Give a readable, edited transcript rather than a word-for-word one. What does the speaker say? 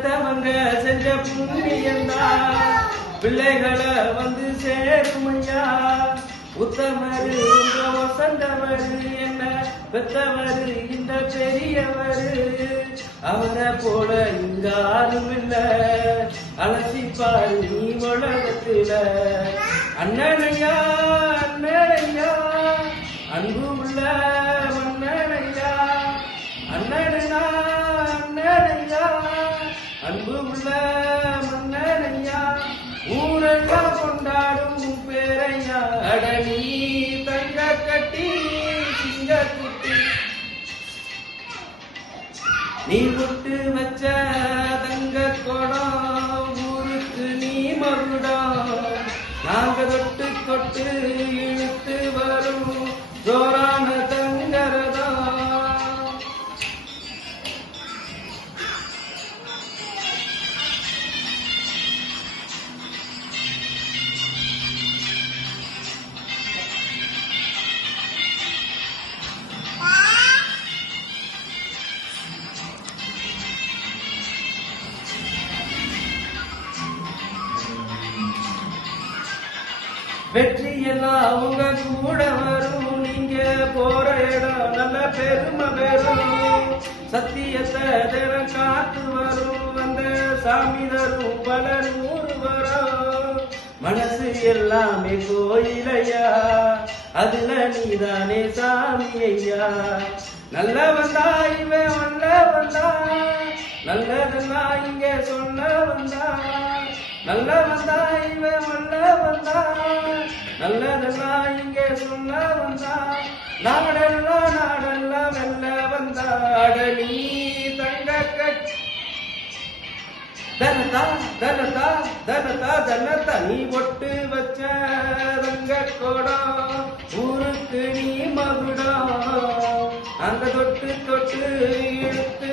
பெத்தவங்க செஞ்ச புண்ணியந்தா பிள்ளைகளை வந்து சேருமையா. உத்தமரு உங்க வசந்தவரு என்ன பெத்தவரு இந்த பெரியவரு. அவரை போல இங்க யாரும் இல்ல அலசிப்பாரு நீ உலகத்துல. அண்ணனையா அண்ணனையா அன்பு உள்ள மன்னனையா. அண்ணனா அண்ணனையா அன்பு உள்ள மன்னனையா. ஊரெல்லாம் கொண்டாடும் பேரையா. அடனி தங்க கட்டி சிங்க குட்டி நீ விட்டு வச்ச தங்க குடம் ஊருக்கு நீ மகுடம். நாங்க தொட்டு தொட்டு இழுத்து வரும் ஜோரான தங்கரதம். வெற்றி எல்லாம் உங்க கூட வரும். நீங்க போற இடம் நல்ல பெருமை பெறும். சத்தியத்தை தினம் காத்து வரும். அந்த சாமி தரும் பல நூறு வரும். மனசு எல்லாமே கோயிலையா அதுல நீதானே சாமி ஐயா. நல்ல வந்தா இவன் வல்ல வந்தா நல்லதெல்லாம் இங்க சொல்ல வந்தா. நல்ல வந்தா இவன் வல்ல வந்தா நல்லதெல்லாம் இங்கே சொல்ல வந்தா. நாடெல்லாம் நாடெல்லாம் வெல்ல வந்தா. அடனி தங்க கட்டி தனதா தனதா தனதா தனதா நீ ஒட்டு வச்ச தங்க கோடம் ஊருக்கு நீ மகுடம். அந்த தொட்டு தொட்டு இழுத்து